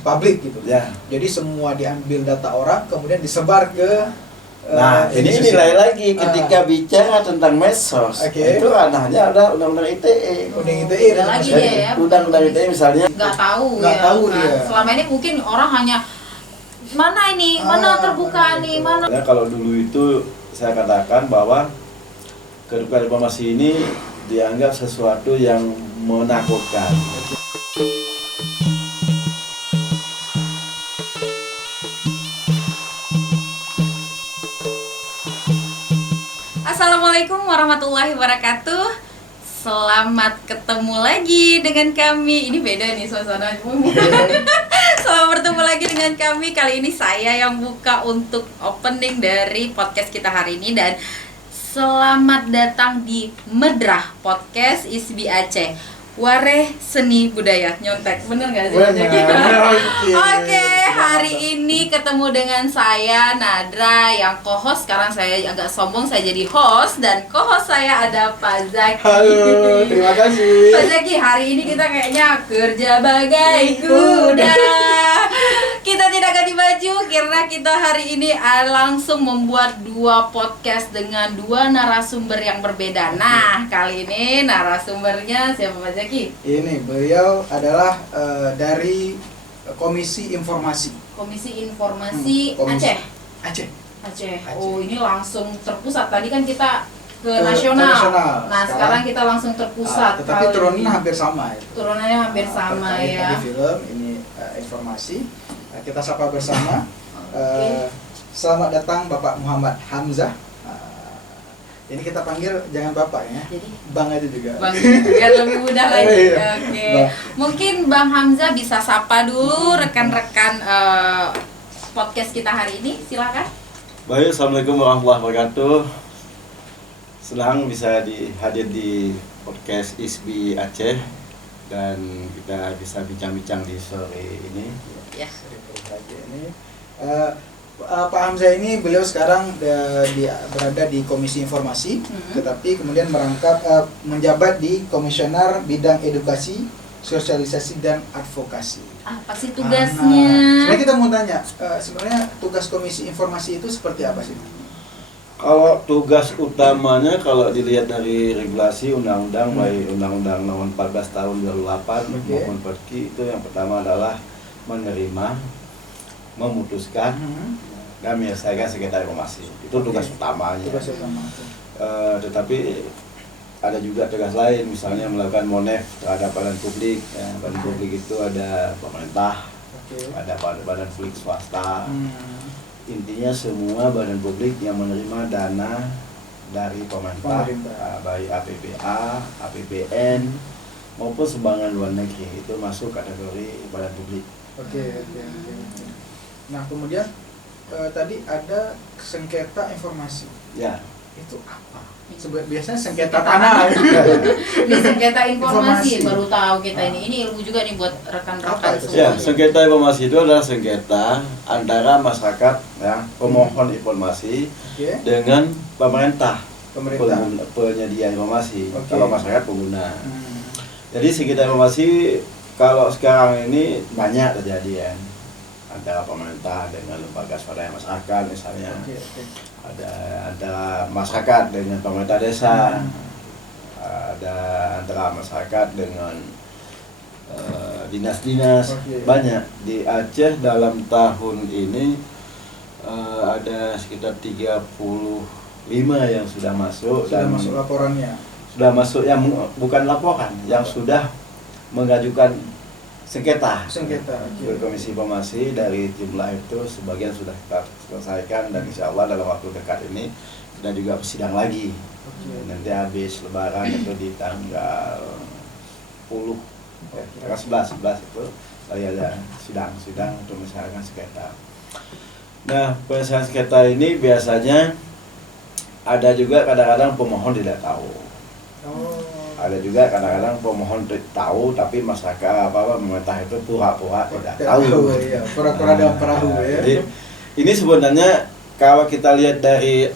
informasi publik gitu. Ya. Jadi semua diambil data orang kemudian disebar ke Nah, ini nilai lagi ketika bicara tentang medsos. Itu ranahnya ada undang-undang ITE. Undang-undang ITE ada lagi deh ya. Undang-undang ITE misalnya nggak tahu dia. Selama ini mungkin orang hanya mana ini, mana terbuka nih, mana. Ya, kalau dulu itu saya katakan bahwa kedukaan informasi ini dianggap sesuatu yang menakutkan. Assalamualaikum warahmatullahi wabarakatuh. Selamat ketemu lagi dengan kami. Ini beda nih suasananya. Selamat bertemu lagi dengan kami. Kali ini saya yang buka untuk opening dari podcast kita hari ini. Dan selamat datang di Medrah Podcast ISBI Aceh. Wareh Seni Budaya Nyontek. Bener gak sih? Oke, hari ini ketemu dengan saya Nadra yang co-host. Sekarang saya agak sombong, saya jadi host. Dan co-host saya ada Pak Zaki. Halo, terima kasih Pak Zaki, hari ini kita kayaknya kerja bagai kuda. Kita tidak ganti baju karena kita hari ini langsung membuat dua podcast dengan dua narasumber yang berbeda. Nah, kali ini narasumbernya siapa Pak Zaki? Ini beliau adalah dari Komisi Informasi. Komisi Informasi Aceh. Aceh. Oh, ini langsung terpusat. Tadi kan kita ke nasional. Nah, sekarang kita langsung terpusat. Tetapi turunannya hampir sama ya. Turunannya hampir sama ya. Tadi film, ini informasi. Kita sapa bersama. Oke. Selamat datang Bapak Muhammad Hamzah. Ini kita panggil jangan Bapak ya. Jadi Bang aja juga. Bang, biar lebih mudah lagi. Iya. Oke. Bang. Mungkin Bang Hamzah bisa sapa dulu rekan-rekan podcast kita hari ini. Silakan. Baik, Assalamualaikum warahmatullahi wabarakatuh. Senang bisa hadir di podcast ISBI Aceh dan kita bisa bincang-bincang di sore ini. Ya. Ini Pak Hamzah ini beliau sekarang berada di Komisi Informasi, tetapi kemudian menjabat di Komisioner Bidang Edukasi, Sosialisasi dan Advokasi. Apa sih tugasnya? Sebenarnya kita mau tanya, sebenarnya tugas Komisi Informasi itu seperti apa sih? Kalau tugas utamanya kalau dilihat dari regulasi undang-undang baik Undang-Undang Nomor 14 Tahun 2008 maupun Perki, itu yang pertama adalah menerima, memutuskan dan menyelesaikan sengketa informasi. Itu tugas utamanya. Tugas utama. Tetapi ada juga tugas lain, misalnya melakukan monef terhadap badan publik. Ya, badan publik itu ada pemerintah, ada badan publik swasta. Intinya semua badan publik yang menerima dana dari pemerintah. Baik APBA, APBN maupun sumbangan luar negeri, itu masuk kategori badan publik. Oke. Nah, kemudian tadi ada sengketa informasi. Ya. Itu apa? Biasanya sengketa tanah. Ini sengketa informasi. Informasi. Baru tahu kita ini. Ini ilmu juga nih buat rekan-rekan semua. Ya, sengketa informasi itu adalah sengketa antara masyarakat, ya, pemohon informasi dengan pemerintah. Penyedia informasi. Kalau masyarakat pengguna. Jadi sengketa informasi kalau sekarang ini banyak terjadi ya, antara pemerintah dengan lembaga swadaya masyarakat misalnya. Ada antara masyarakat dengan pemerintah desa, ada antara masyarakat dengan dinas-dinas. Banyak di Aceh dalam tahun ini ada sekitar 35 yang sudah masuk. Sudah masuk laporannya. Sudah masuk yang bukan laporan, yang sudah mengajukan sengketa ke Komisi Informasi. Dari jumlah itu sebagian sudah kita selesaikan dan insya Allah dalam waktu dekat ini kita juga sidang lagi. Nanti habis lebaran itu di tanggal 10, tanggal 11 itu lagi ada sidang untuk menyelesaikan sengketa. Nah, penyelesaian sengketa ini biasanya ada juga kadang-kadang pemohon tidak tahu. Ada juga kadang-kadang pemohon tahu tapi masyarakat pemerintah itu pura-pura tidak tahu. Pura-pura dalam perahu ya. Jadi ini sebenarnya kalau kita lihat dari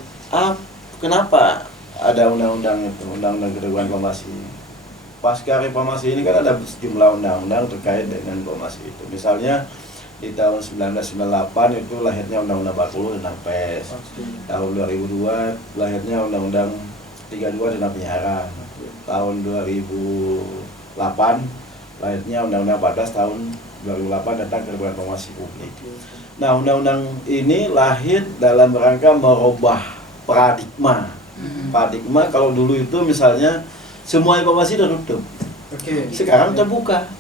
kenapa ada undang-undang itu, undang-undang keterbukaan informasi. Pasca reformasi ini kan ada sejumlah undang-undang terkait dengan informasi itu. Misalnya di tahun 1998 itu lahirnya Undang-Undang 40 tentang pers. Tahun 2002 lahirnya Undang-Undang 32 tentang penyiaran. Tahun 2008 lahirnya Undang-Undang 14 tahun 2008 tentang keterbukaan informasi publik. Nah, undang-undang ini lahir dalam rangka merubah paradigma. Paradigma kalau dulu itu misalnya semua informasi tertutup. Sekarang terbuka.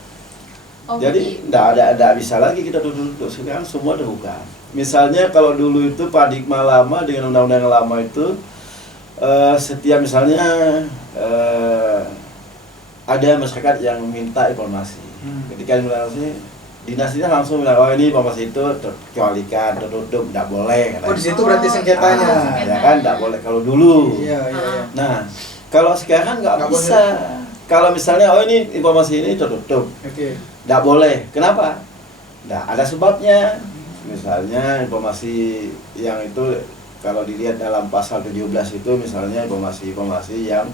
Jadi tidak bisa lagi kita tutup. Sekarang semua terbuka. Misalnya kalau dulu itu paradigma lama dengan undang-undang lama itu setiap misalnya ada masyarakat yang minta informasi. Ketika informasi, dinasnya langsung bilang, oh ini informasi itu terkecualikan, tertutup, tidak boleh. Oh, di situ berarti sengketanya. Ya kan, tidak boleh kalau dulu. Iya. Nah, kalau sekarang nggak bisa. Kalau misalnya, oh ini informasi ini tertutup, tidak boleh. Kenapa? Nah, ada sebabnya. Misalnya informasi yang itu kalau dilihat dalam pasal 17 itu misalnya informasi-informasi yang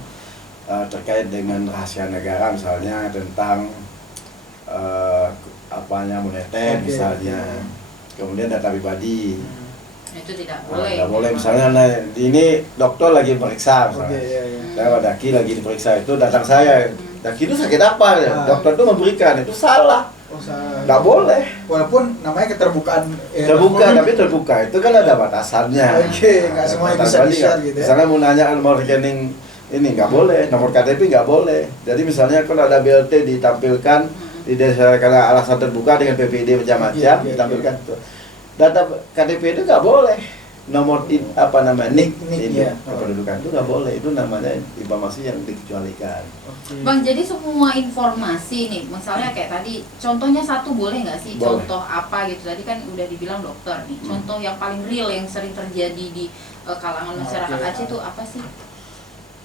terkait dengan rahasia negara, misalnya tentang moneter misalnya, kemudian data pribadi itu tidak boleh. Tidak boleh misalnya, ini dokter lagi periksa misalnya, saya Daki lagi diperiksa itu datang saya, Daki itu sakit apa ya? Dokter itu memberikan, itu salah. Nggak boleh. Walaupun namanya keterbukaan. Terbuka, tapi terbuka itu kan ada batasannya. Nggak semuanya bisa di-share gitu ya. Misalnya mau nanya nomor rekening ini nggak boleh, nomor KTP nggak boleh. Jadi misalnya kalau ada BLT ditampilkan di desa karena alasan terbuka dengan PPD macam-macam, ditampilkan itu. Data KTP itu nggak boleh. Nomor NIK kependudukan itu nggak boleh. Itu namanya informasi yang dikecualikan. Bang, jadi semua informasi nih, misalnya kayak tadi, contohnya satu boleh nggak sih? Boleh. Contoh apa gitu? Tadi kan udah dibilang dokter nih. Contoh yang paling real yang sering terjadi di kalangan masyarakat Aceh itu apa sih?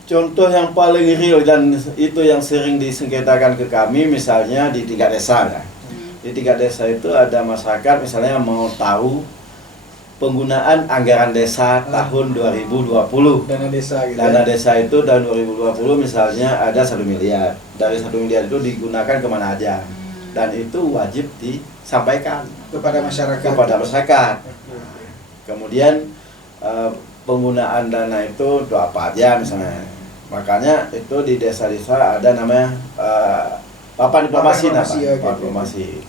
Contoh yang paling real dan itu yang sering disengketakan ke kami, misalnya di tingkat desa kan. Di tingkat desa itu ada masyarakat misalnya mau tahu penggunaan anggaran desa tahun 2020. Dana desa gitu. Dana desa itu tahun 2020 misalnya ada 1 miliar. Dari 1 miliar itu digunakan kemana aja. Dan itu wajib disampaikan kepada masyarakat. Kemudian penggunaan dana itu untuk apa aja misalnya. Makanya itu di desa-desa ada namanya papan informasi.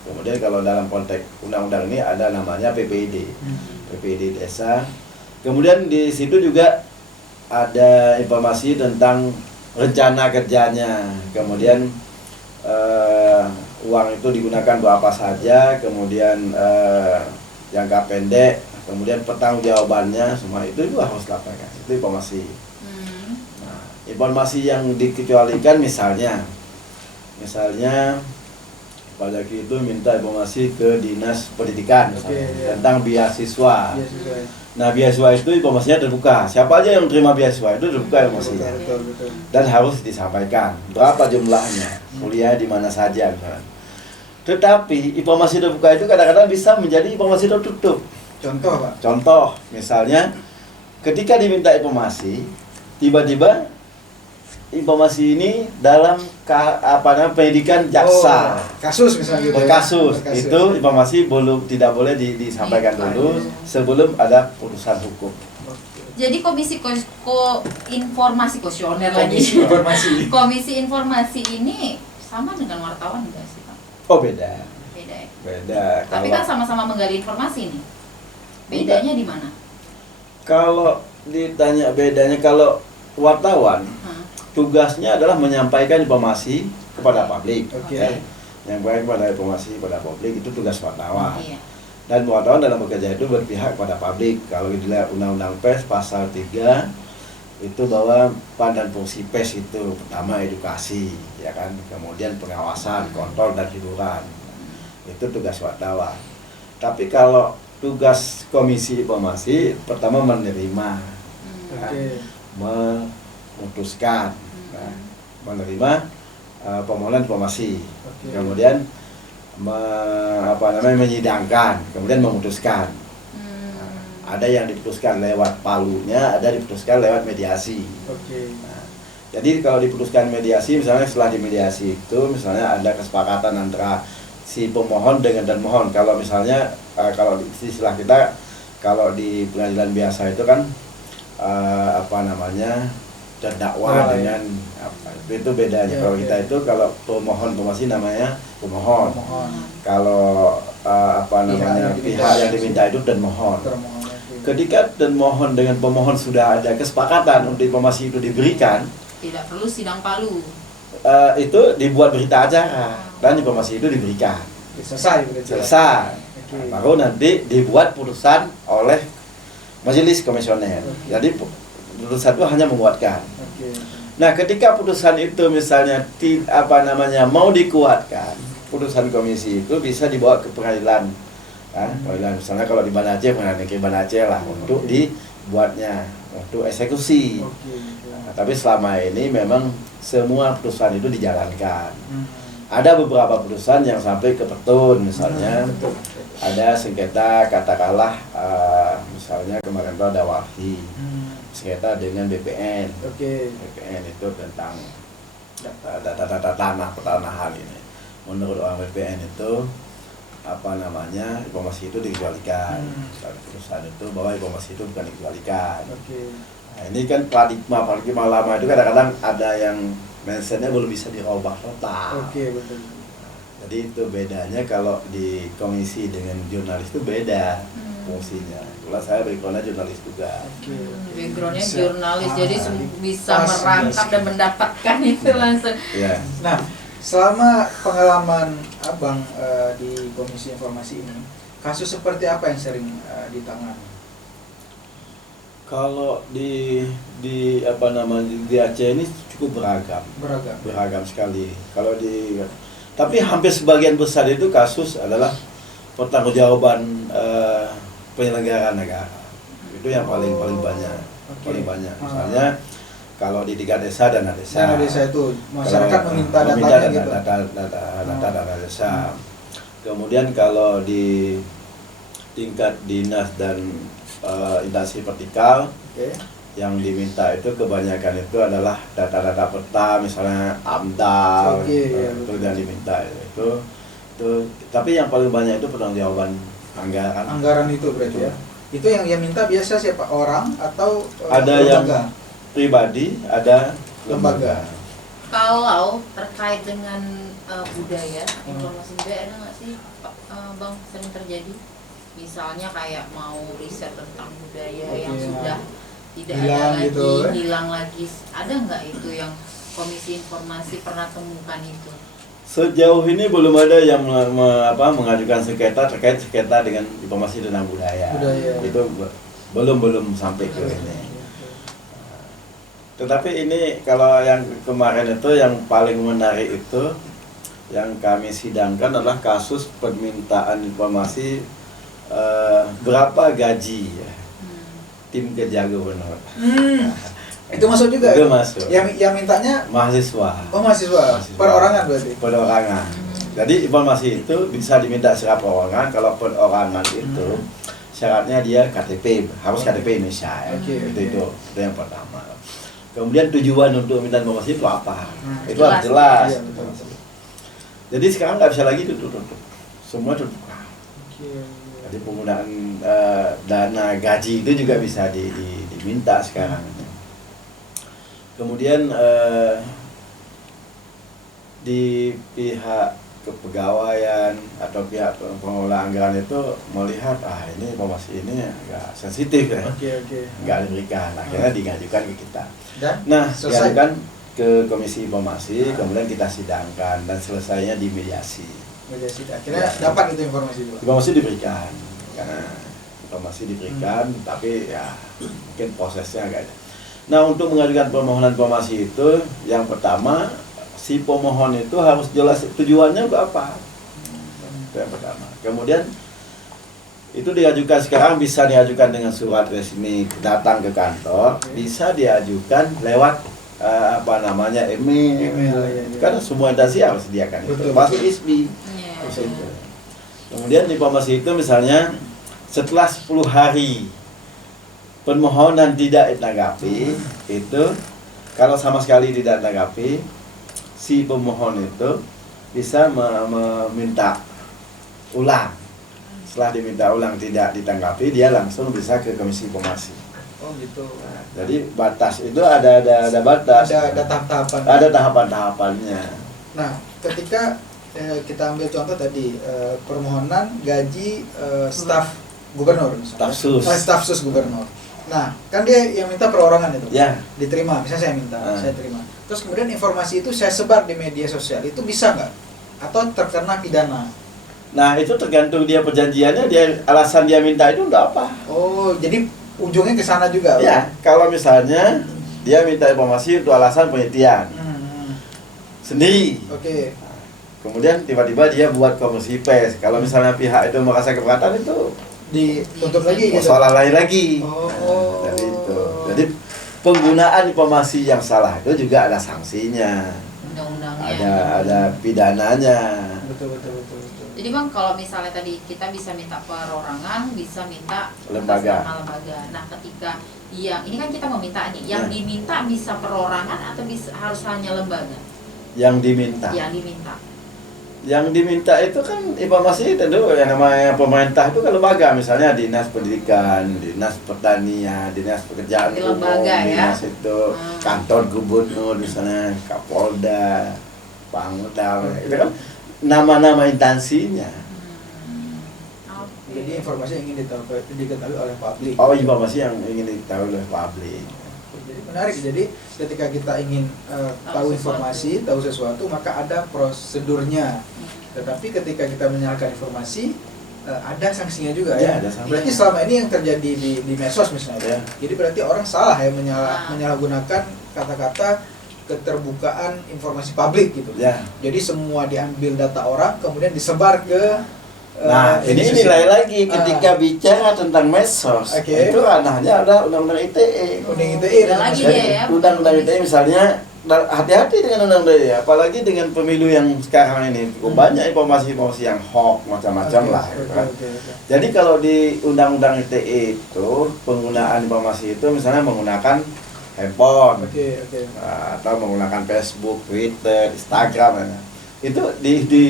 Kemudian kalau dalam konteks undang-undang ini ada namanya PPID. PPID desa. Kemudian di situ juga ada informasi tentang rencana kerjanya. Kemudian uang itu digunakan buat apa saja. Kemudian jangka pendek. Kemudian pertanggungjawabannya, semua itu juga harus laporkan. Itu informasi. Nah, informasi yang dikecualikan misalnya pada itu minta informasi ke dinas pendidikan tentang beasiswa. Nah, beasiswa itu informasinya terbuka. Siapa aja yang terima beasiswa itu terbuka informasinya. Dan harus disampaikan berapa jumlahnya, kuliah di mana saja misalnya. Tetapi informasi terbuka itu kadang-kadang bisa menjadi informasi tertutup. Contoh, Pak. Contoh, misalnya ketika diminta informasi, tiba-tiba informasi ini dalam pendidikan jaksa, kasus misalnya gitu. Kasus itu informasi tidak boleh disampaikan dulu sebelum ada putusan hukum. Jadi komisi informasi kuesioner lagi. Komisi informasi ini sama dengan wartawan enggak sih, Pak? Oh, beda. Beda. Tapi kan sama-sama menggali informasi nih. Bedanya di mana? Kalau ditanya bedanya, kalau wartawan tugasnya adalah menyampaikan informasi kepada publik. Menyampaikan informasi kepada publik itu tugas wartawan. Dan wartawan dalam bekerja itu berpihak kepada publik. Kalau dilihat Undang-Undang Pers pasal 3 itu bahwa peran dan fungsi pers itu pertama edukasi, ya kan, kemudian pengawasan, kontrol dan hiburan. Itu tugas wartawan. Tapi kalau tugas komisi informasi pertama menerima, memutuskan, menerima permohonan informasi, kemudian menyidangkan, kemudian memutuskan. Ada yang diputuskan lewat palunya, ada diputuskan lewat mediasi. Jadi kalau diputuskan mediasi, misalnya setelah dimediasi itu misalnya ada kesepakatan antara si pemohon dengan dan mohon. Kalau misalnya kalau di istilah kita, kalau di pengadilan biasa itu kan terdakwa dengan apa, itu bedanya. Kalau kita itu kalau pemohon masih namanya pemohon. Kalau pihak yang diminta itu dan mohon. Ketika dan mohon dengan pemohon sudah ada kesepakatan untuk informasi itu diberikan, tidak perlu sidang palu. Itu dibuat berita acara dan informasi itu diberikan. Selesai. Baru nanti dibuat putusan oleh majelis komisioner. Jadi putusan itu hanya menguatkan. Nah, ketika putusan itu misalnya mau dikuatkan, putusan komisi itu bisa dibawa ke pengadilan. Pengadilan misalnya kalau di Banda Aceh, pengadilan negeri Banda Aceh lah untuk dibuatnya untuk eksekusi. Tapi selama ini memang semua putusan itu dijalankan. Ada beberapa putusan yang sampai ke petun, misalnya ada sengketa katakanlah misalnya kemarin itu ada WAFI, sengketa dengan BPN. BPN itu tentang data tanah pertanahan ini. Menurut orang BPN itu informasi itu dikecualikan. Putusan itu bahwa informasi itu bukan dikecualikan. Nah, ini kan paradigma lama itu kadang-kadang ada yang mentionnya belum bisa dirubah total. Betul. Jadi itu bedanya kalau di komisi dengan jurnalis itu beda fungsinya. Itulah saya backgroundnya jurnalis juga. Backgroundnya jurnalis, jadi bisa merangkap dan mendapatkan itu langsung. Nah, selama pengalaman Abang di Komisi Informasi ini, kasus seperti apa yang sering ditangani? Kalau di Aceh ini cukup beragam sekali. Tapi hampir sebagian besar itu kasus adalah pertanggungjawaban penyelenggara negara. Itu yang paling banyak. Paling banyak. Misalnya kalau di 3 desa dana desa. Dana desa itu masyarakat meminta datanya gitu. Dana desa. Kemudian kalau di tingkat dinas dan instansi vertikal, yang diminta itu kebanyakan itu adalah data-data peta, misalnya AMDAL, itu yang diminta itu. Tapi yang paling banyak itu pertanggungjawaban anggaran itu berarti ya. Itu yang minta biasa siapa, orang atau ada lembaga? Yang pribadi, ada lembaga. Kalau terkait dengan budaya, informasi budaya ada nggak sih Bang sering terjadi? Misalnya kayak mau riset tentang budaya yang sudah tidak hilang ada lagi, gitu, hilang lagi. Ada nggak itu yang Komisi Informasi pernah temukan itu? Sejauh ini belum ada yang mengajukan sengketa terkait sengketa dengan informasi tentang budaya. Itu belum sampai ke ini. Tetapi ini kalau yang kemarin itu yang paling menarik itu yang kami sidangkan adalah kasus permintaan informasi berapa gaji tim kerja gubernur. Itu masuk juga? Itu masuk. Yang mintanya? Mahasiswa. Mahasiswa. Perorangan berarti? Perorangan. Jadi informasi itu bisa diminta secara perorangan. Kalau perorangan itu syaratnya dia KTP, harus KTP Indonesia. Itu yang pertama. Kemudian tujuan untuk minta informasi itu apa? Itu harus jelas. Jadi sekarang nggak bisa lagi tutup. Semua terbuka. Jadi penggunaan dana gaji itu juga bisa diminta sekarang. Kemudian di pihak kepegawaian atau pihak pengelola anggaran itu melihat ini informasi ini agak sensitif ya, nggak diberikan, akhirnya digajukan ke kita. Nah, diajukan ke Komisi Informasi, kemudian kita sidangkan dan selesainya di mediasi. Akhirnya dapat itu informasi juga. Informasi diberikan, karena informasi diberikan, tapi ya mungkin prosesnya agak. Nah, untuk mengajukan permohonan informasi itu, yang pertama si pemohon itu harus jelas tujuannya apa. Itu yang pertama. Kemudian itu diajukan sekarang bisa diajukan dengan surat resmi datang ke kantor, bisa diajukan lewat email. Karena semua instansi harus sediakan itu. Masuk ISBI. Kemudian informasi itu misalnya setelah 10 hari permohonan tidak ditanggapi, itu kalau sama sekali tidak ditanggapi, si pemohon itu bisa meminta ulang. Setelah diminta ulang tidak ditanggapi, dia langsung bisa ke Komisi Informasi. Oh gitu. Nah, jadi batas itu ada batas. Ada tahap-tahapan. Ada tahapan-tahapannya. Nah, ketika kita ambil contoh tadi permohonan gaji staf gubernur misalnya. Staf sus gubernur. Nah, kan dia yang minta perorangan itu. Ya. Diterima, misalnya saya minta, saya terima. Terus kemudian informasi itu saya sebar di media sosial. Itu bisa nggak? Atau terkena pidana? Nah, itu tergantung dia perjanjiannya, dia alasan dia minta itu enggak apa. Oh, jadi ujungnya ke sana juga. Ya, kalau misalnya dia minta informasi untuk alasan penelitian sendiri. Oke. Kemudian tiba-tiba dia buat komisi pers. Kalau misalnya pihak itu merasa keberatan itu Dituntut lagi gitu. Soal lain lagi. Oh. Nah, dari itu. Jadi penggunaan informasi yang salah itu juga ada sanksinya. Undang-undangnya. Ada pidananya. Betul. Jadi Bang, kalau misalnya tadi kita bisa minta perorangan, bisa minta Lembaga. atas nama lembaga. Nah, ketika ini kan kita mau minta nih, yang diminta bisa perorangan atau harus hanya lembaga? Yang diminta. Yang diminta itu kan informasi tentu yang namanya pemerintah itu kan lembaga, misalnya Dinas Pendidikan, Dinas Pertanian, Dinas Pekerjaan Umum, Dinas itu kantor gubernur misalnya, Kapolda, Pangdam, itu kan nama-nama instansinya. Jadi informasi yang ingin diketahui oleh publik. Oh, informasi yang ingin diketahui oleh publik. Jadi menarik. Jadi ketika kita ingin tahu informasi, tahu sesuatu, maka ada prosedurnya. Tetapi ketika kita menyalahkan informasi, ada sanksinya juga ya. Ada sanksinya. Berarti selama ini yang terjadi di medsos misalnya. Ya. Jadi berarti orang salah ya menyalahgunakan kata-kata keterbukaan informasi publik gitu. Ya. Jadi semua diambil data orang kemudian disebar ke nah, ini nilai lagi ketika bicara tentang medsos. Itu ranahnya ada undang-undang ITE. Undang-undang ITE lagi ya. Undang-undang ITE misalnya, hati-hati dengan undang-undang ITE, apalagi dengan pemilu yang sekarang ini cukup banyak informasi-informasi yang hoax macam-macam lah. Jadi kalau di undang-undang ITE itu penggunaan informasi itu misalnya menggunakan handphone, atau menggunakan Facebook, Twitter, Instagram, itu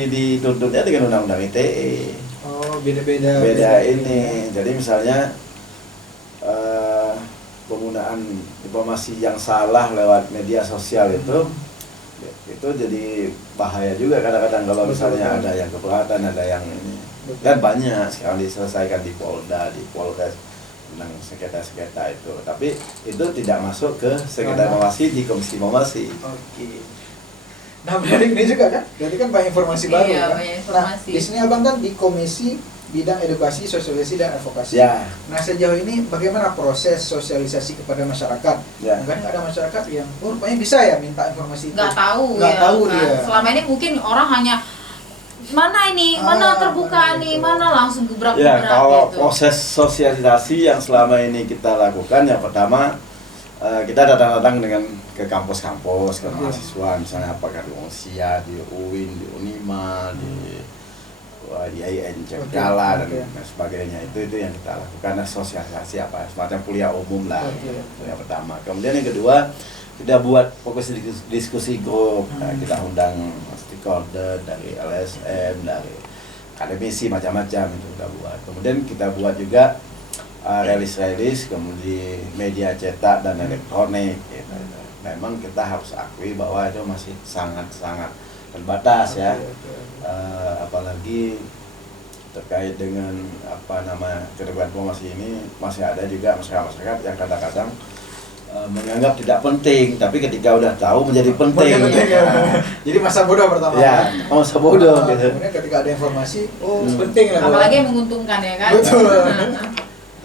dituntutnya dengan undang-undang ITE. Oh, beda-beda. Beda ini. Jadi misalnya penggunaan informasi yang salah lewat media sosial itu jadi bahaya juga kadang-kadang kalau misalnya ada yang keberatan, ada yang ini. Dan banyak sekarang diselesaikan di Polda, di Polres tentang sengketa-sengketa itu. Tapi itu tidak masuk ke sengketa informasi di Komisi Informasi. Oke. Nah, menarik ini juga kan? Berarti kan banyak informasi baru kan? Banyak informasi. Nah, di sini Abang kan di Komisi Bidang Edukasi, Sosialisasi dan Advokasi. Ya. Nah, sejauh ini bagaimana proses sosialisasi kepada masyarakat? Ya. Kadang ada masyarakat yang rupanya bisa ya minta informasi itu. Nggak tahu kan? dia. Selama ini mungkin orang hanya mana terbuka nih, mana langsung gebrak-gebrak ya, kalau gitu. proses sosialisasi yang selama ini kita lakukan, yang pertama kita datang-datang ke kampus-kampus, ke mahasiswa, misalnya apakah di Unsia, di UIN, di Unima, di IAIN Cekala dan sebagainya. Itu yang kita lakukan, sosialisasi semacam kuliah umum lah. Itu yang pertama. Kemudian yang kedua, kita buat fokus diskusi grup. Kita undang stakeholder dari LSM, dari akademisi macam-macam itu kita buat. Kemudian kita buat juga rilis-rilis, kemudian media cetak dan elektronik gitu. Memang kita harus akui bahwa itu masih sangat-sangat terbatas ya. Apalagi terkait dengan keterbukaan informasi ini, masih ada juga masyarakat yang kadang-kadang menganggap tidak penting, tapi ketika udah tahu menjadi penting. Jadi masa bodoh pertama. Ya, masa bodoh gitu. Kemudian ketika ada informasi, penting lah. Apalagi yang menguntungkan ya kan. Betul.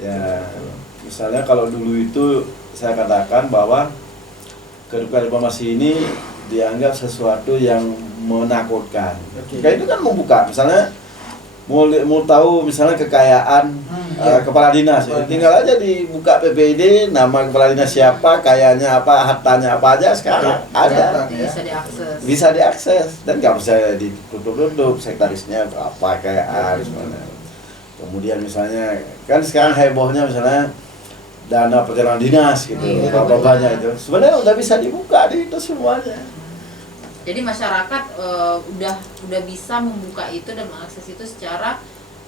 Ya, misalnya kalau dulu itu saya katakan bahwa keterbukaan informasi ini dianggap sesuatu yang menakutkan. Kayak itu kan membuka, misalnya mau tahu misalnya kekayaan kepala dinas, tinggal aja dibuka PPID, nama kepala dinas siapa, kayanya apa, hartanya apa aja sekarang ada. Bisa diakses dan nggak bisa ditutup-tutup sekretarisnya berapa kekayaan. Kemudian misalnya kan sekarang hebohnya misalnya dana perjalanan dinas gitu, berapa banyak itu. Sebenarnya udah bisa dibuka di itu semuanya. Jadi masyarakat udah bisa membuka itu dan mengakses itu secara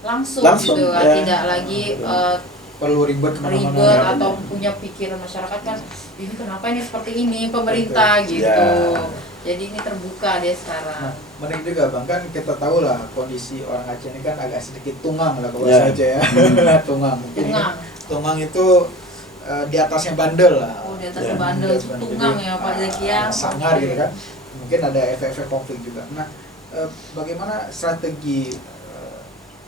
langsung Langsung, gitu kan, ya. tidak lagi perlu ribet ribet kemana-mana. atau punya pikiran masyarakat kan ini kenapa ini seperti ini pemerintah gitu. Ya. Jadi ini terbuka deh Nah, sekarang. menarik juga bang, kan kita tahu lah kondisi orang Aceh ini kan agak sedikit tungang lah kalau Ya. saja ya. tungang mungkin Tungang. tungang itu di atasnya bandel lah. Oh, di atas Ya. bandel Di atas itu bandel. tungang Jadi, ya Pak Zaki ya. sangar Oke. gitu kan, mungkin ada efek-efek konflik juga. Nah, bagaimana strategi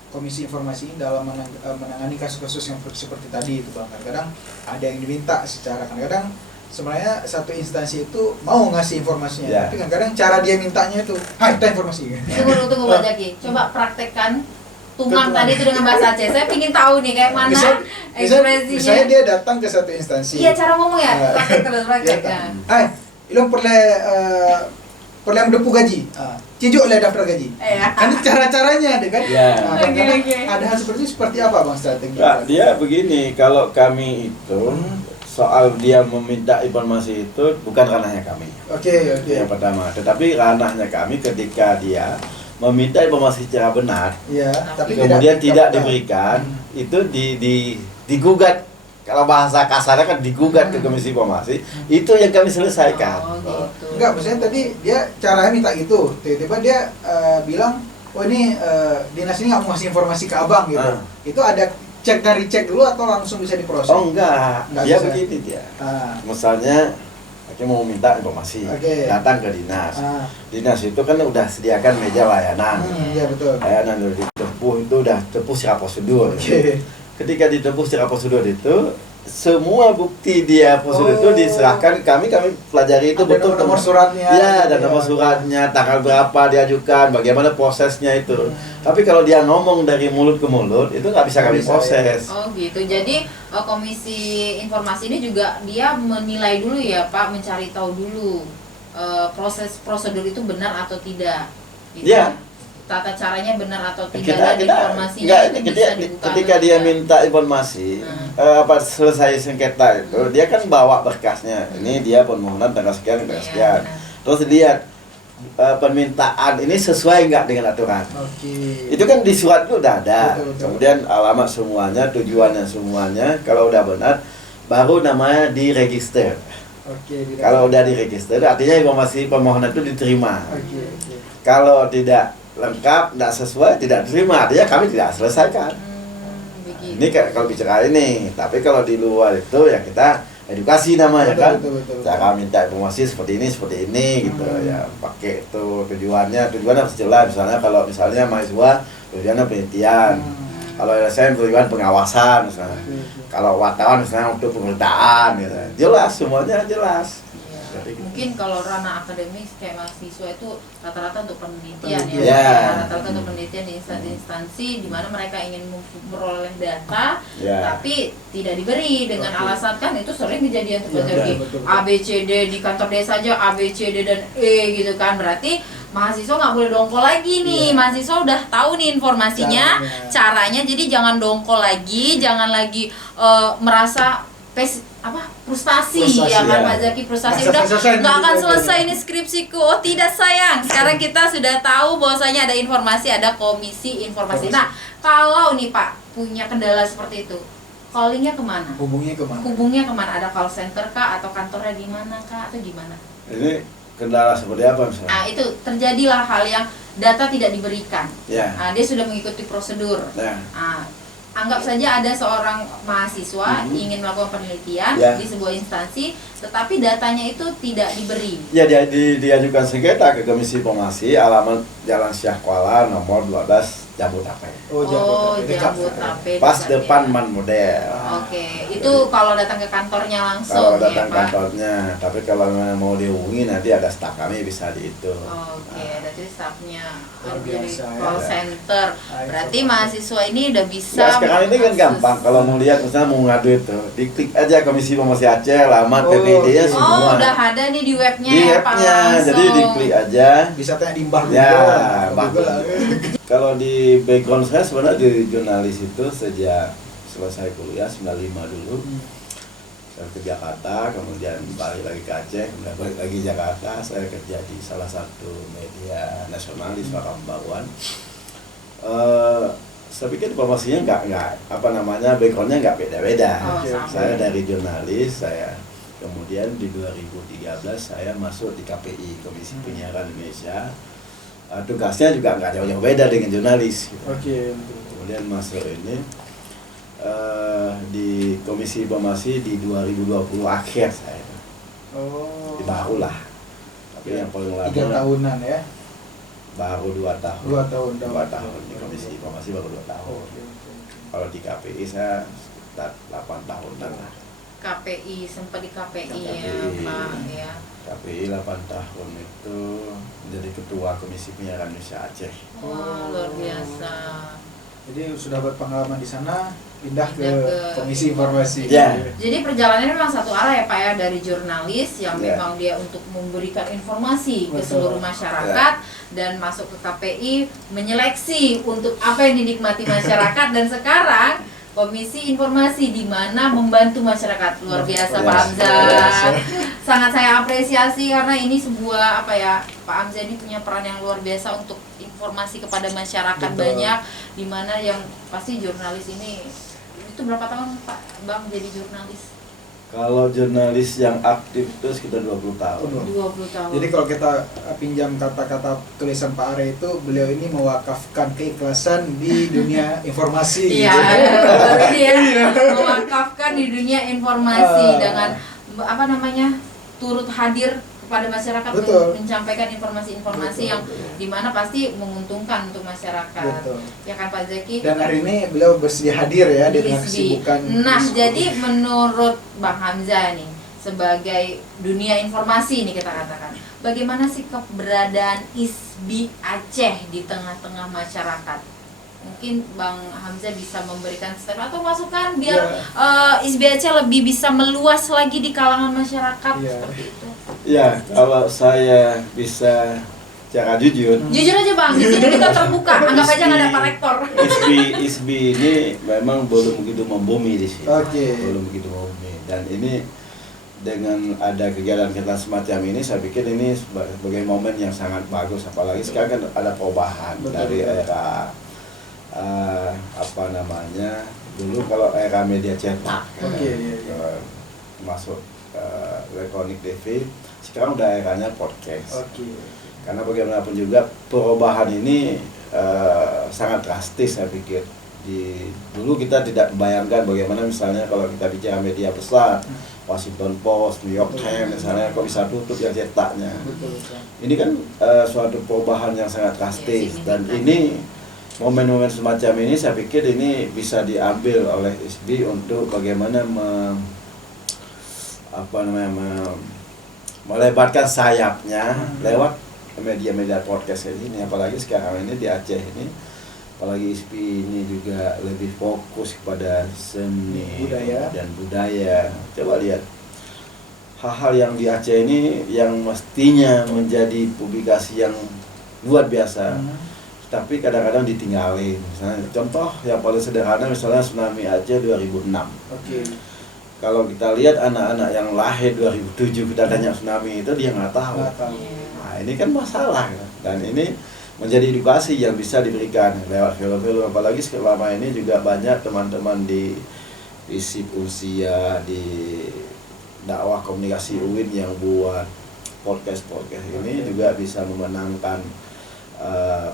Komisi Informasi ini dalam menangani kasus-kasus yang seperti tadi itu bang? Kadang-kadang ada yang diminta secara, kadang-kadang sebenarnya satu instansi itu mau ngasih informasinya, Ya. tapi kadang-kadang cara dia mintanya itu, hai kita informasi. Tunggu Pak Zaki, coba praktekkan tungang Tungang. tadi itu dengan bahasa Aceh. Saya ingin tahu nih kayak mana ekspresinya. Misalnya dia datang ke satu instansi. Iya, cara ngomong ya, Ya. praktek. Ya, hai, ilong perlu mendepu gaji. Cijuk oleh daftar gaji. Iya. Kan itu cara-caranya ada kan? Ya. Nah, Oke, kadang-kadang oke. ada hal seperti apa bang strategi? Nah, dia begini, kalau kami itu soal dia meminta informasi itu bukan ranahnya kami. Oke. Itu yang pertama. Tetapi ranahnya kami ketika dia meminta informasi secara benar, Iya, tapi kemudian tidak dapat. diberikan, itu digugat. Kalau bahasa kasarnya kan digugat ke Komisi Informasi, itu yang kami selesaikan. Oh, gitu. Enggak, maksudnya tadi dia caranya minta gitu, tiba-tiba dia bilang, oh ini dinas ini nggak mau ngasih informasi ke abang gitu. Ah. Itu ada cek dan recheck dulu atau langsung bisa diproses? Oh enggak, Enggak dia bisa. begini dia. Ah, Misalnya, kita mau minta informasi, Oke. datang ke dinas. ah, Dinas itu kan udah sediakan meja layanan. iya betul. Layanan udah ditempuh, itu udah tempuh secara prosedur. Oke. Ketika ditempuh secara prosedur itu, semua bukti dia prosedur itu Oh. diserahkan kami pelajari itu Ada betul nomor suratnya. Ya, dan gitu nomor ya. suratnya, tanggal berapa diajukan, bagaimana prosesnya itu. Tapi kalau dia ngomong dari mulut ke mulut, itu nggak bisa kami Nggak bisa, proses. Oh gitu. Jadi Komisi Informasi ini juga dia menilai dulu ya Pak, mencari tahu dulu proses prosedur itu benar atau tidak. Gitu. Iya. Tata caranya benar atau tidak, dan informasinya enggak, itu bisa dibuka. ketika atau dia tidak. minta informasi, Hmm. selesai sengketa itu, dia kan bawa berkasnya. Ini dia permohonan tanggal sekian, tanggal Iya, sekian. benar. Terus lihat permintaan ini sesuai nggak dengan aturan. Oke. Itu kan di surat itu udah ada. Betul, betul. Kemudian alamat semuanya, tujuannya semuanya. Kalau udah benar, baru namanya diregister. Oke. Kalau udah diregister, artinya informasi permohonan itu diterima. Oke. Kalau tidak lengkap, tidak sesuai, tidak diterima, artinya kami tidak selesaikan. Begitu. Ini kalau bicara ini, tapi kalau di luar itu ya kita edukasi namanya Betul, kan. betul. Cara minta informasi seperti ini gitu ya. Pakai itu tujuannya harus jelas. Misalnya mahasiswa tujuannya penelitian. Kalau LSM tujuan pengawasan misalnya. Kalau wartawan misalnya untuk pemberitaan gitu. Jelas, semuanya jelas. Iya. Jadi gitu. Mungkin kalau ranah akademis kayak mahasiswa itu rata-rata untuk penelitian ya. Ya. Rata-rata untuk penelitian di instansi di mana mereka ingin memperoleh data, Ya. tapi tidak diberi dengan Oke. alasan kan itu sering kejadian tuh Ya, jadi betul. ABCD di kantor desa aja ABCD dan E gitu kan, berarti mahasiswa nggak boleh dongkol lagi nih. Iya. Mahasiswa udah tahu nih informasinya, caranya, jadi jangan dongkol lagi, jangan lagi merasa frustasi ya kan ya. Pak Zaki, frustasi Masa udah selesai nggak nanti akan gitu. selesai ini skripsiku. Oh tidak sayang, sekarang kita sudah tahu bahwasanya ada informasi, ada komisi informasi. Nah kalau nih Pak punya kendala seperti itu, callingnya kemana? Hubungnya kemana? Hubungnya kemana? Ada call center kah atau kantornya di mana kah atau gimana? Ini kendala seperti apa misalnya? Nah itu terjadilah hal yang data tidak diberikan. Ya. Nah, dia sudah mengikuti prosedur. Nah, Nah, anggap saja ada seorang mahasiswa ingin melakukan penelitian Ya. di sebuah instansi, tetapi datanya itu tidak diberi. ya diajukan sengketa ke Komisi Informasi, alamat Jalan Syah Kuala nomor 12 Jabodetabek. Oh, Jabodetabek. Jabodetabek. Pas dekat depan ya. Man Model. Oke, itu kalau datang ke kantornya langsung Kalau ya datang Pak. kantornya, tapi kalau mau dihubungi nanti ada staf kami bisa di itu. Oke, berarti stafnya Luar dari biasa, ya. call center. Berarti mahasiswa ini udah bisa. Ya sekarang ini kan mengakses. gampang, kalau mau lihat misalnya mau ngadu itu, diklik aja Komisi Informasi Aceh, alamat Oh, PPD-nya gitu. semua. Oh, udah ada nih di webnya Di ya Pak webnya, langsung. jadi diklik aja. Bisa tanya di Mbah Ya, Google. Mbah Google. Kalau di background saya sebenarnya di jurnalis itu sejak selesai kuliah 95 dulu. Saya ke Jakarta, kemudian balik lagi ke Aceh, kemudian balik lagi Jakarta. Saya kerja di salah satu media nasional di Suara Pembaruan. saya pikir informasinya backgroundnya nggak beda-beda. Saya dari jurnalis, saya kemudian di 2013 saya masuk di KPI, Komisi Penyiaran Indonesia. Tugasnya juga nggak jauh-jauh beda dengan jurnalis. Gitu. Kemudian masuk ini di Komisi Informasi di 2020 akhir saya. Baru lah. Tapi yang paling lama 3 tahunan ya. Baru 2 tahun. 2 tahun. 2 tahun di Komisi Informasi baru 2 tahun. Kalau di KPI saya sekitar 8 tahunan lah. KPI, sempat di KPI ya Pak ya. KPI 8 tahun itu menjadi ketua Komisi Penyiaran Indonesia Aceh. Wah, luar biasa. Jadi sudah berpengalaman di sana, pindah ke Komisi Informasi. Ya. Jadi perjalanannya memang satu arah ya Pak ya, dari jurnalis yang memang dia untuk memberikan informasi ke seluruh masyarakat dan masuk ke KPI menyeleksi untuk apa yang dinikmati masyarakat dan sekarang Komisi Informasi di mana membantu masyarakat. Luar biasa Pak Hamzah. Sangat saya apresiasi karena ini sebuah Pak Hamzah ini punya peran yang luar biasa untuk informasi kepada masyarakat. Banyak di mana yang pasti jurnalis ini itu berapa tahun Pak Bang jadi jurnalis? Kalau jurnalis yang aktif itu sekitar 20 tahun. 20 tahun. Jadi kalau kita pinjam kata-kata tulisan Pak Are itu, beliau ini mewakafkan keikhlasan di dunia informasi. Iya, dia mewakafkan di dunia informasi dengan turut hadir kepada masyarakat, menyampaikan informasi-informasi yang dimana pasti menguntungkan untuk masyarakat. Ya kan Pak Zaki? Dan hari ini beliau bersedia hadir ya dengan kesibukan. Nah, jadi menurut Bang Hamzah nih, sebagai dunia informasi nih kita katakan, bagaimana sih keberadaan ISBI Aceh di tengah-tengah masyarakat? Mungkin Bang Hamzah bisa memberikan step atau masukan biar ISBI Aceh lebih bisa meluas lagi di kalangan masyarakat seperti itu. Ya, kalau saya bisa cara jujur aja Bang, di sini kita terbuka, anggap aja nggak ada Pak Rektor. ISBI ini memang belum begitu membumi di sini. Belum begitu membumi, dan ini dengan ada kegiatan-kegiatan semacam ini, saya pikir ini sebagai momen yang sangat bagus, apalagi sekarang kan ada perubahan dari era dulu kalau era media cetak masuk elektronik TV, sekarang udah eranya podcast. Karena bagaimanapun juga perubahan ini sangat drastis, saya pikir. Dulu kita tidak membayangkan bagaimana misalnya kalau kita bicara media besar, Washington Post, New York Times misalnya, kok bisa tutup yang cetaknya. Ini kan suatu perubahan yang sangat drastis, dan ini momen-momen semacam ini saya pikir ini bisa diambil oleh ISBI untuk bagaimana melebarkan sayapnya lewat media-media podcast ini. Apalagi sekarang ini di Aceh ini, apalagi ISBI ini juga lebih fokus kepada seni dan budaya. Coba lihat hal-hal yang di Aceh ini yang mestinya menjadi publikasi yang luar biasa, tapi kadang-kadang ditinggalin. Misalnya contoh yang paling sederhana, misalnya tsunami Aceh 2006. Kalau kita lihat anak-anak yang lahir 2007 kita tanya tsunami itu, dia nggak tahu. Nah, ini kan masalah, dan ini menjadi edukasi yang bisa diberikan lewat film-film. Apalagi selama ini juga banyak teman-teman di FISIP Usia, di dakwah komunikasi UIN yang buat podcast ini juga bisa memenangkan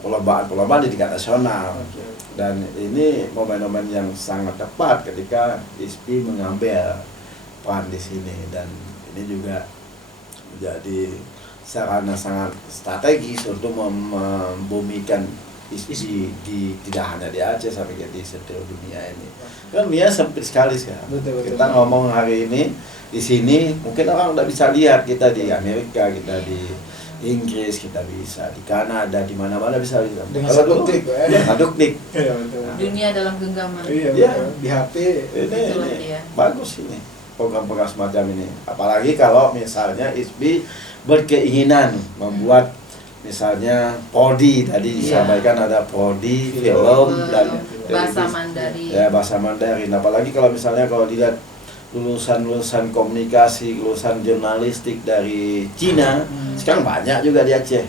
perlombaan di tingkat nasional. Dan ini momen-momen yang sangat tepat ketika ISBI mengambil peran di sini, dan ini juga menjadi sarana sangat strategis untuk membumikan ISBI tidak hanya di Aceh, sampai di seluruh dunia ini. Kan dunia sempit sekali sekarang. Kita ngomong hari ini di sini, mungkin orang udah bisa lihat kita di Amerika, kita di Inggris, kita bisa di Kanada, di mana-mana bisa lihat. Dengan satu klik, klik. Dunia dalam genggaman. Di HP. Ini bagus ini program-program semacam ini. Apalagi kalau misalnya ISBI berkeinginan membuat misalnya prodi, tadi disampaikan ada prodi film dan bahasa Mandarin. Ya, bahasa Mandarin. Apalagi kalau misalnya kalau dilihat lulusan komunikasi, lulusan jurnalistik dari Cina, sekarang banyak juga di Aceh.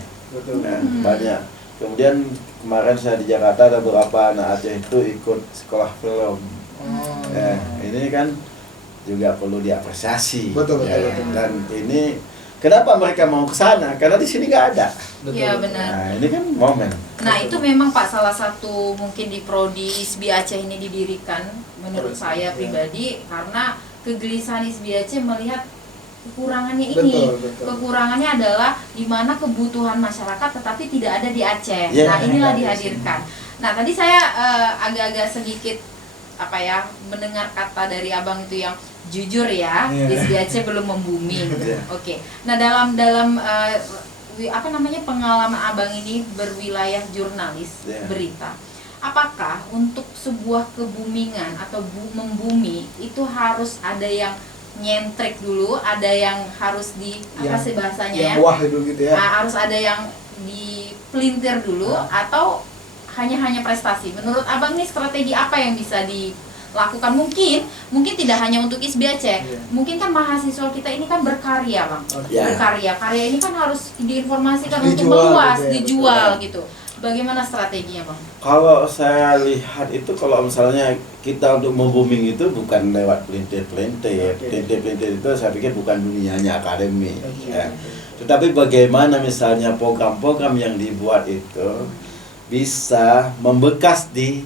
Banyak. Kemudian kemarin saya di Jakarta ada beberapa anak Aceh itu ikut sekolah film. Ini kan juga perlu diapresiasi. Betul. Dan ini kenapa mereka mau ke sana? Karena di sini nggak ada. Iya benar. Nah, ini kan momen. Nah itu memang Pak salah satu mungkin di Prodi ISBI Aceh ini didirikan menurut saya pribadi karena kegelisahan ISBI Aceh melihat kekurangannya ini. Betul. Kekurangannya adalah di mana kebutuhan masyarakat tetapi tidak ada di Aceh. Yeah, Nah inilah dihadirkan. Nah tadi saya agak-agak sedikit mendengar kata dari abang itu yang jujur ya, ISBI Aceh belum membumi. Oke. Nah dalam pengalaman abang ini berwilayah jurnalis berita, apakah untuk sebuah kebumingan atau membumi itu harus ada yang nyentrik dulu, ada yang harus bahasanya yang wah dulu gitu ya. Harus ada yang dipelintir dulu atau hanya prestasi. Menurut abang nih strategi apa yang bisa dilakukan? Mungkin tidak hanya untuk ISBI Aceh. Mungkin kan mahasiswa kita ini kan berkarya bang. Karya ini kan harus diinformasikan untuk meluas, dijual gitu. Bagaimana strateginya bang? Kalau saya lihat itu kalau misalnya kita untuk membooming itu bukan lewat pelintir-pelintir. Pelintir-pelintir itu saya pikir bukan dunianya akademi. Tetapi bagaimana misalnya program-program yang dibuat itu bisa membekas di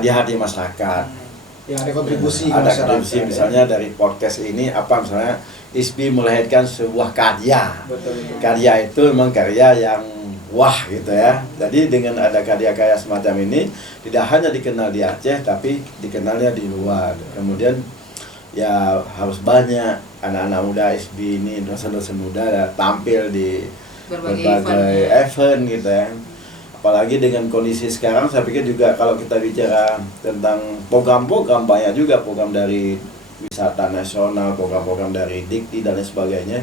di hati masyarakat. Yang ada kontribusi ada kontribusi misalnya dari podcast ini misalnya ISBI melahirkan sebuah karya. Karya itu memang karya yang wah gitu ya. Jadi dengan ada karya-karya semacam ini tidak hanya dikenal di Aceh tapi dikenalnya di luar. Kemudian ya harus banyak anak-anak muda ISBI ini, dosen-dosen muda tampil di berbagai event gitu ya. Apalagi dengan kondisi sekarang saya pikir juga kalau kita bicara tentang program-program, banyak juga program dari wisata nasional, program-program dari Dikti dan lain sebagainya.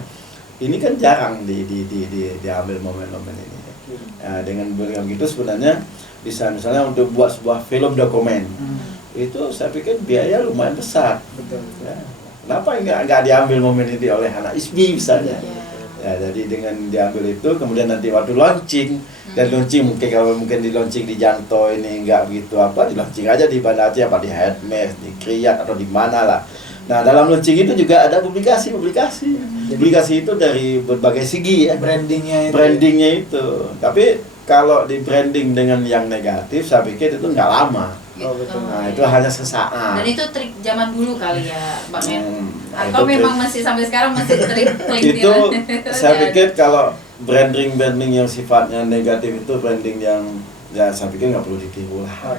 Ini kan jarang diambil momen-momen ini. Dengan program gitu sebenarnya bisa misalnya untuk buat sebuah film dokumen. Itu saya pikir biaya lumayan besar. Ya. Kenapa nggak diambil momen ini oleh anak ISBI misalnya? Ya, jadi dengan diambil itu kemudian nanti waktu launching dan launching mungkin di launching di Janto ini nggak begitu di launching aja di Banda Aceh di Headmes, di Kriat atau di mana lah. Nah dalam launching itu juga ada publikasi itu dari berbagai segi ya, brandingnya itu. Tapi kalau di branding dengan yang negatif saya pikir itu nggak lama. Nah itu hanya sesaat. Dan itu trik zaman dulu kali ya Bang ya? Atau memang masih sampai sekarang masih trik itu saya pikir kalau branding yang sifatnya negatif itu branding yang saya pikir nggak perlu ditiru lah.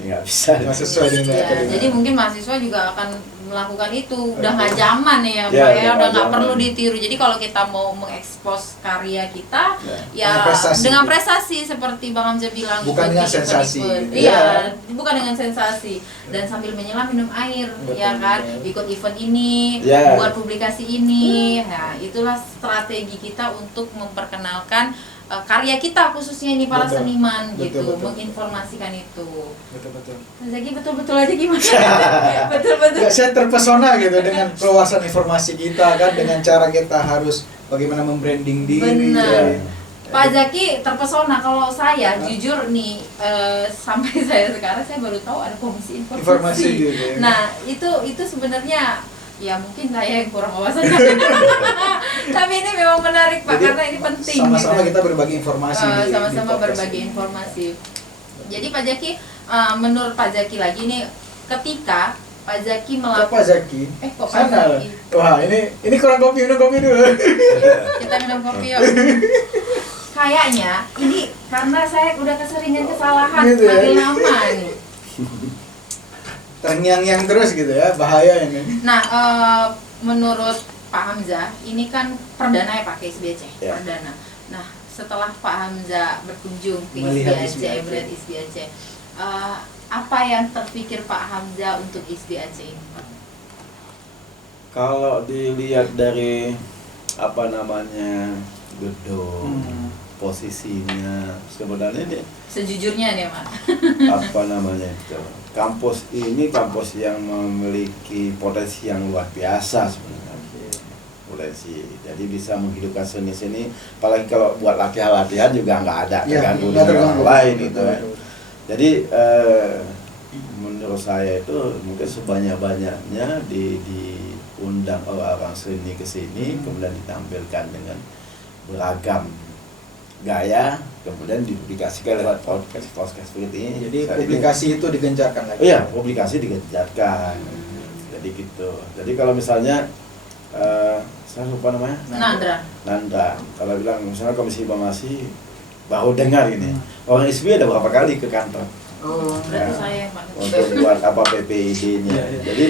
Nggak bisa. Sesuai dengan jadi mungkin mahasiswa juga akan melakukan itu. Udah nggak zaman ya Pak ya, udah nggak perlu ditiru. Jadi kalau kita mau mengekspos karya kita dengan prestasi seperti Bang Hamzah bilang, bukan dengan sensasi. Bukan dengan sensasi dan sambil menyelam minum air ya kan, ikut event ini, buat publikasi ini. Nah, itulah strategi kita untuk memperkenalkan karya kita khususnya ini para seniman gitu, menginformasikan itu. Zaki betul aja gimana? betul. Saya terpesona gitu dengan keluasan informasi kita kan, dengan cara kita harus bagaimana membranding diri. Benar. Pak Zaki terpesona. Kalau saya jujur nih sampai saya sekarang saya baru tahu ada komisi informasi. Gitu ya. Nah itu sebenarnya ya mungkin saya yang kurang wawasan tapi ini memang menarik Pak. Jadi, karena ini penting sama-sama gitu. Kita berbagi informasi sama-sama berbagi informasi. Jadi Pak Zaki, menurut Pak Zaki lagi nih, ketika Pak Zaki melakukan Pak Zaki kok Pak Zaki? Wah ini kurang kopi, minum kopi dulu. Kita minum kopi yuk. Kayaknya ini karena saya udah keseringan kesalahan gitu ya? makin lama nih. Terngiang-ngiang terus gitu ya, bahaya ini. Nah, menurut Pak Hamzah, ini kan perdana ya pakai ISBI Aceh, perdana. Nah, setelah Pak Hamzah berkunjung ke ISBI Aceh, melihat ISBI Aceh, apa yang terpikir Pak Hamzah untuk ISBI Aceh ini, Pak? Kalau dilihat dari gedung, posisinya sebenarnya ini sejujurnya nih Pak. Kampus ini kampus yang memiliki potensi yang luar biasa sebenarnya. potensi. Jadi bisa menghidupkan seni-seni, apalagi kalau buat latihan-latihan juga nggak ada terganggu nggak dengan orang lain betul, gitu. betul. Jadi menurut saya itu mungkin sebanyak-banyaknya diundang orang seni ke sini, kemudian ditampilkan dengan beragam gaya, kemudian dipublikasikan lewat podcast seperti ini. Jadi publikasi itu digencarkan lagi. Iya, publikasi digencarkan. Jadi gitu. Jadi kalau misalnya saya lupa namanya. Nandra. Kalau bilang misalnya Komisi Informasi baru dengar ini. Orang SB ada berapa kali ke kantor? Oh, berarti saya Pak. Untuk buat apa PPID-nya. Jadi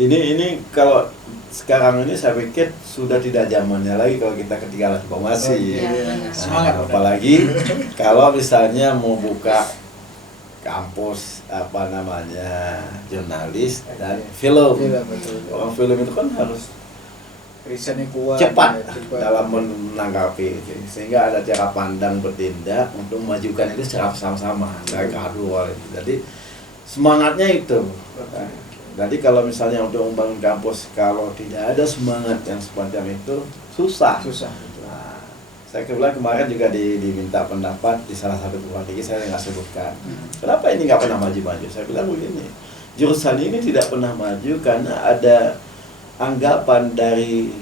ini kalau sekarang ini saya pikir sudah tidak zamannya lagi kalau kita ketinggalan informasi. Semangat. Apalagi kalau misalnya mau buka kampus jurnalis dan film. Orang film itu kan harus risetnya kuat, cepat dalam menanggapi itu. Sehingga ada cara pandang bertindak untuk memajukan itu secara sama-sama, secara gradual. Jadi semangatnya itu. Jadi kalau misalnya untuk membangun kampus, kalau tidak ada semangat yang semacam itu, susah. Nah, saya kemarin juga diminta pendapat di salah satu perguruan tinggi, saya nggak sebutkan. Kenapa ini nggak pernah maju-maju? Saya bilang begini, jurusan ini tidak pernah maju karena ada anggapan dari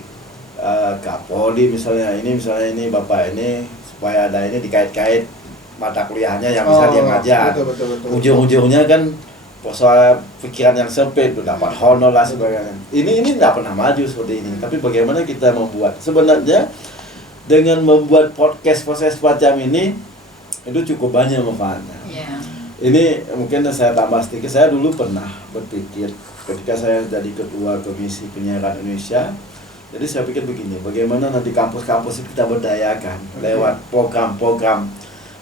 Kapolri misalnya ini Bapak ini supaya ada ini dikait-kait mata kuliahnya yang bisa dia ngajar. Betul. Ujung-ujungnya kan soal pikiran yang sempit, dapat honor lah sebagainya. Ini tidak pernah maju seperti ini. Tapi bagaimana kita membuat? Sebenarnya dengan membuat podcast semacam ini itu cukup banyak manfaatnya. Ini mungkin saya tambah sedikit. Saya dulu pernah berpikir ketika saya jadi ketua Komisi Penyiaran Indonesia. Jadi saya pikir begini, bagaimana nanti kampus-kampus kita berdayakan lewat program-program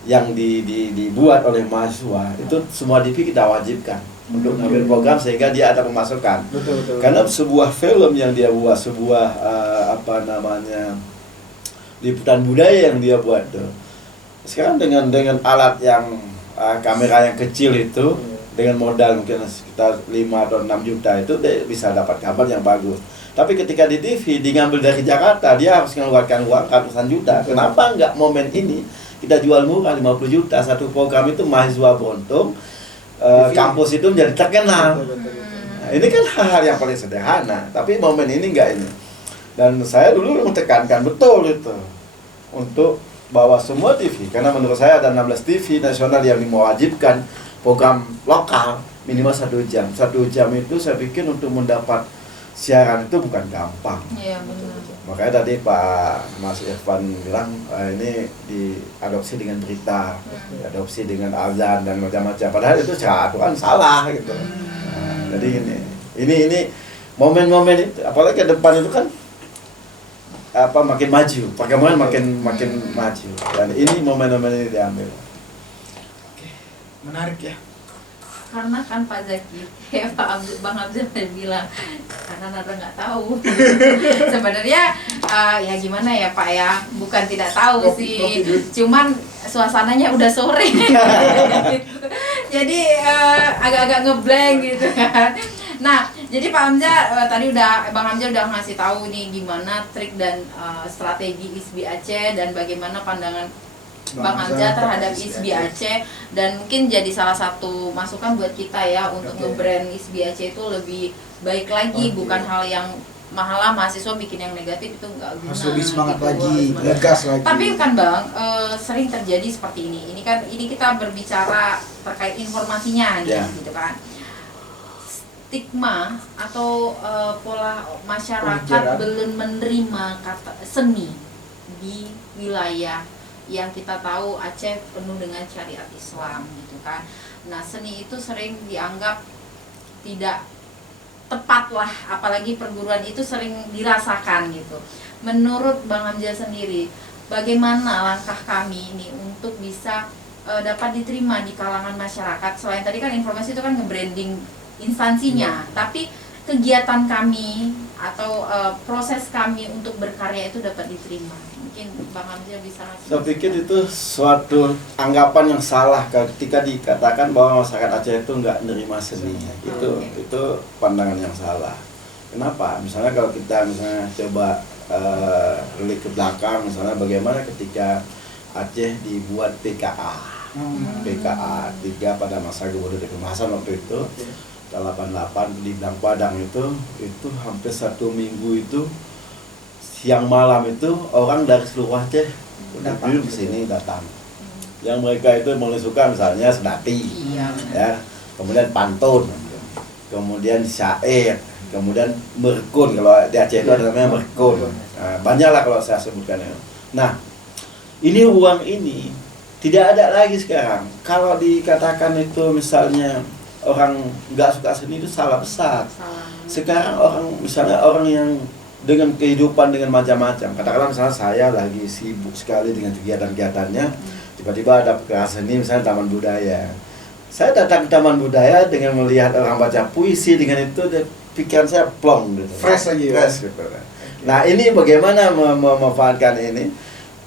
yang dibuat oleh mahasiswa. Itu semua DIP kita wajibkan untuk mengambil program sehingga dia ada pemasukan. Betul. Karena sebuah film yang dia buat, sebuah liputan budaya yang dia buat tuh. Sekarang dengan alat yang kamera yang kecil itu, dengan modal mungkin sekitar 5 atau 6 juta itu dia bisa dapat gambar yang bagus. Tapi ketika di TV diambil dari Jakarta, dia harus mengeluarkan uang ratusan juta. Kenapa enggak momen ini kita jual murah 50 juta satu program itu, mahasiswa beruntung, kampus itu menjadi terkenal. Nah, ini kan hal-hal yang paling sederhana, tapi momen ini enggak ini. Dan saya dulu menekankan betul itu untuk bahwa semua TV, karena menurut saya ada 16 TV nasional yang mewajibkan program lokal minimal 1 jam. 1 jam itu saya pikir untuk mendapat siaran itu bukan gampang. Iya, benar. Makanya tadi Pak Mas Irfan bilang ini diadopsi dengan berita, diadopsi dengan azan dan macam-macam. Padahal itu secara aturan salah gitu. Nah, jadi ini momen-momen itu, apalagi ke depan itu kan makin maju, perkembangan makin maju. Dan ini momen-momen ini diambil. Oke, menarik ya. Karena kan Pak Zaki, Bang Abdul bilang, karena Nara nggak tahu. Sebenarnya ya gimana ya Pak ya, bukan tidak tahu sih, cuman suasananya udah sore. Jadi agak-agak ngeblank gitu kan. Nah, jadi Pak Hamzah tadi Bang Hamzah udah ngasih tahu nih gimana trik dan strategi ISBI Aceh dan bagaimana pandangan Bang Hamzah terhadap ISBI Aceh, dan mungkin jadi salah satu masukan buat kita ya untuk nge-brand ISBI Aceh itu lebih baik lagi, bukan hal yang malah mahasiswa bikin yang negatif itu enggak guna. Harus lebih semangat lagi, tegas lagi. Tapi kan Bang, sering terjadi seperti ini. Ini kita berbicara terkait informasinya gitu kan. Stigma atau pola masyarakat belum menerima kata seni di wilayah yang kita tahu Aceh penuh dengan syariat Islam gitu kan. Nah, seni itu sering dianggap tidak tepat lah, apalagi perguruan itu sering dirasakan gitu. Menurut Bang Hamzah sendiri, bagaimana langkah kami ini untuk bisa dapat diterima di kalangan masyarakat? Selain tadi kan informasi itu kan nge-branding instansinya, tapi kegiatan kami atau proses kami untuk berkarya itu dapat diterima. Mungkin Bang Hamzah bisa ngasih. Saya pikir itu suatu anggapan yang salah ketika dikatakan bahwa masyarakat Aceh itu nggak menerima seni. Itu pandangan yang salah. Kenapa? Misalnya kalau kita coba relik ke belakang, misalnya bagaimana ketika Aceh dibuat PKA 3 pada masa Gubernur Republik Hasan waktu itu, tahun 88 di Blang Padang itu hampir 1 minggu itu siang malam itu orang dari seluruh Aceh datang ke sini datang. Yang mereka itu mengusulkan misalnya sedati, ya, kemudian pantun, kemudian syair, kemudian merkun. Kalau di Aceh itu ada namanya merkun. Nah, banyaklah kalau saya sebutkan itu. Nah, ini uang ini tidak ada lagi sekarang. Kalau dikatakan itu misalnya orang nggak suka seni itu salah besar. Sekarang orang yang dengan kehidupan dengan macam-macam. Katakanlah misalnya saya lagi sibuk sekali dengan kegiatan-kegiatannya, tiba-tiba ada perkara seni misalnya taman budaya. Saya datang ke taman budaya dengan melihat orang baca puisi, dengan itu pikiran saya plong gitu. Fresh lagi. Fresh gitu. Nah, ini bagaimana memanfaatkan ini?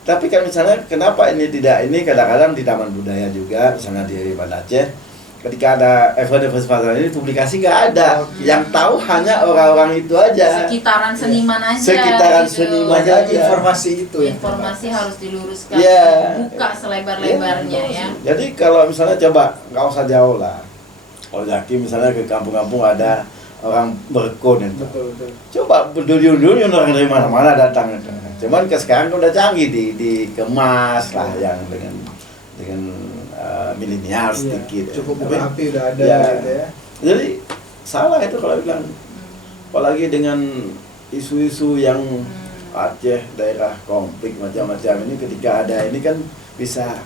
Tapi kan misalnya kenapa ini tidak, ini kadang-kadang di taman budaya juga, misalnya di Banda Aceh, ketika ada event festival ini publikasi nggak ada, yang tahu hanya orang-orang itu aja. Sekitaran seniman aja. Sekitaran gitu. seniman aja. Informasi itu. Informasi harus diluruskan, buka selebar-lebarnya ya. Jadi kalau misalnya coba nggak usah jauh lah, kalau Zaki misalnya ke kampung-kampung ada orang berkon itu. Betul. Coba berduyun-duyun orang dari mana-mana datang itu. Cuman sekarang udah canggih dikemas lah yang dengan milenial sedikit. Cukup buka api udah ada gitu ya. Jadi salah itu kalau bilang, apalagi dengan isu-isu yang Aceh daerah konflik macam-macam ini, ketika ada ini kan bisa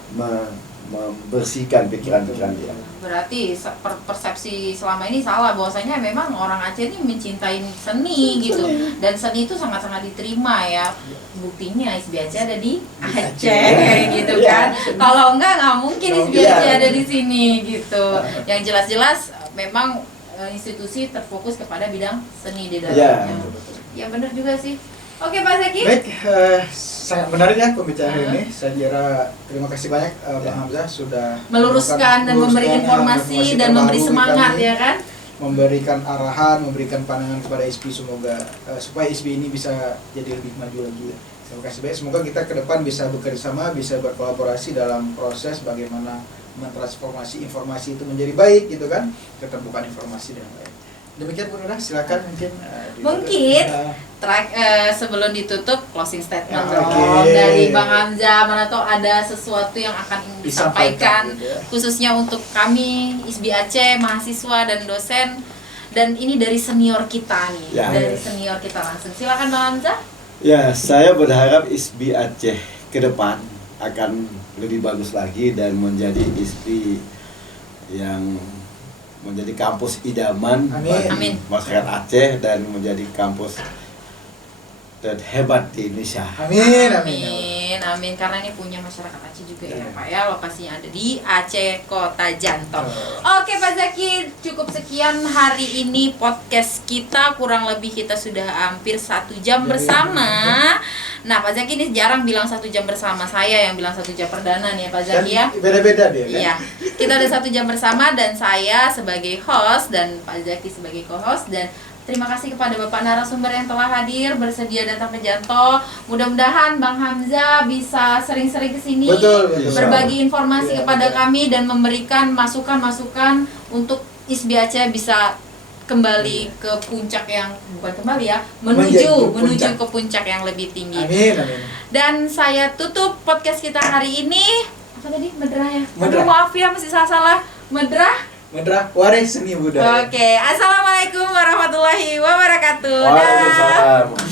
membersihkan pikiran-pikiran dia. Berarti persepsi selama ini salah, bahwasanya memang orang Aceh ini mencintai seni gitu, dan seni itu sangat-sangat diterima ya. Buktinya ISBI Aceh ada di Aceh gitu kan. Kalau nggak mungkin ISBI Aceh ada di sini gitu. Yang jelas-jelas memang institusi terfokus kepada bidang seni di dalamnya. Ya benar juga sih. Oke Pak Zaki. Baik, sangat menarik ya pembicaraan ini. Saya kira terima kasih banyak Bang Hamzah sudah meluruskan dan memberi informasi dan memberi semangat ya kan. Memberikan arahan, memberikan pandangan kepada ISBI, semoga supaya ISBI ini bisa jadi lebih maju lagi. Terima kasih banyak. Semoga kita ke depan bisa bekerja sama, bisa berkolaborasi dalam proses bagaimana mentransformasi informasi itu menjadi baik gitu kan, keterbukaan informasi dan lain. Demikian Bu Nurah, silakan mungkin sebelum ditutup closing statement dari Bang Hamzah, mana tahu ada sesuatu yang akan ingin disampaikan gitu ya, khususnya untuk kami ISBI Aceh, mahasiswa dan dosen, dan ini dari senior kita nih, dari senior kita langsung. Silakan Bang Hamzah. Ya, saya berharap ISBI Aceh ke depan akan lebih bagus lagi dan menjadi ISBI yang menjadi kampus idaman bagi masyarakat Aceh dan menjadi kampus terhebat di Indonesia. Amin. Karena ini punya masyarakat Aceh juga ya Pak ya. Lokasinya ada di Aceh Kota Janto. Oke Pak Zaki, cukup sekian hari ini podcast kita. Kurang lebih kita sudah hampir 1 jam bersama. Nah Pak Zaki ini jarang bilang 1 jam bersama, saya yang bilang 1 jam perdana nih ya Pak Zaki ya. Beda-beda dia kan. Iya. Kita ada 1 jam bersama dan saya sebagai host dan Pak Zaki sebagai co-host, dan terima kasih kepada Bapak narasumber yang telah hadir, bersedia datang ke Janto. Mudah-mudahan Bang Hamzah bisa sering-sering kesini, berbagi informasi kepada kami dan memberikan masukan-masukan untuk ISBI Aceh bisa kembali ke puncak yang menuju ke puncak yang lebih tinggi. Amin. Dan saya tutup podcast kita hari ini. Apa tadi? Medrah ya? Aduh, maaf ya masih salah. Medrah waris seni budaya. Oke, assalamualaikum warahmatullahi wabarakatuh. Waalaikumsalam.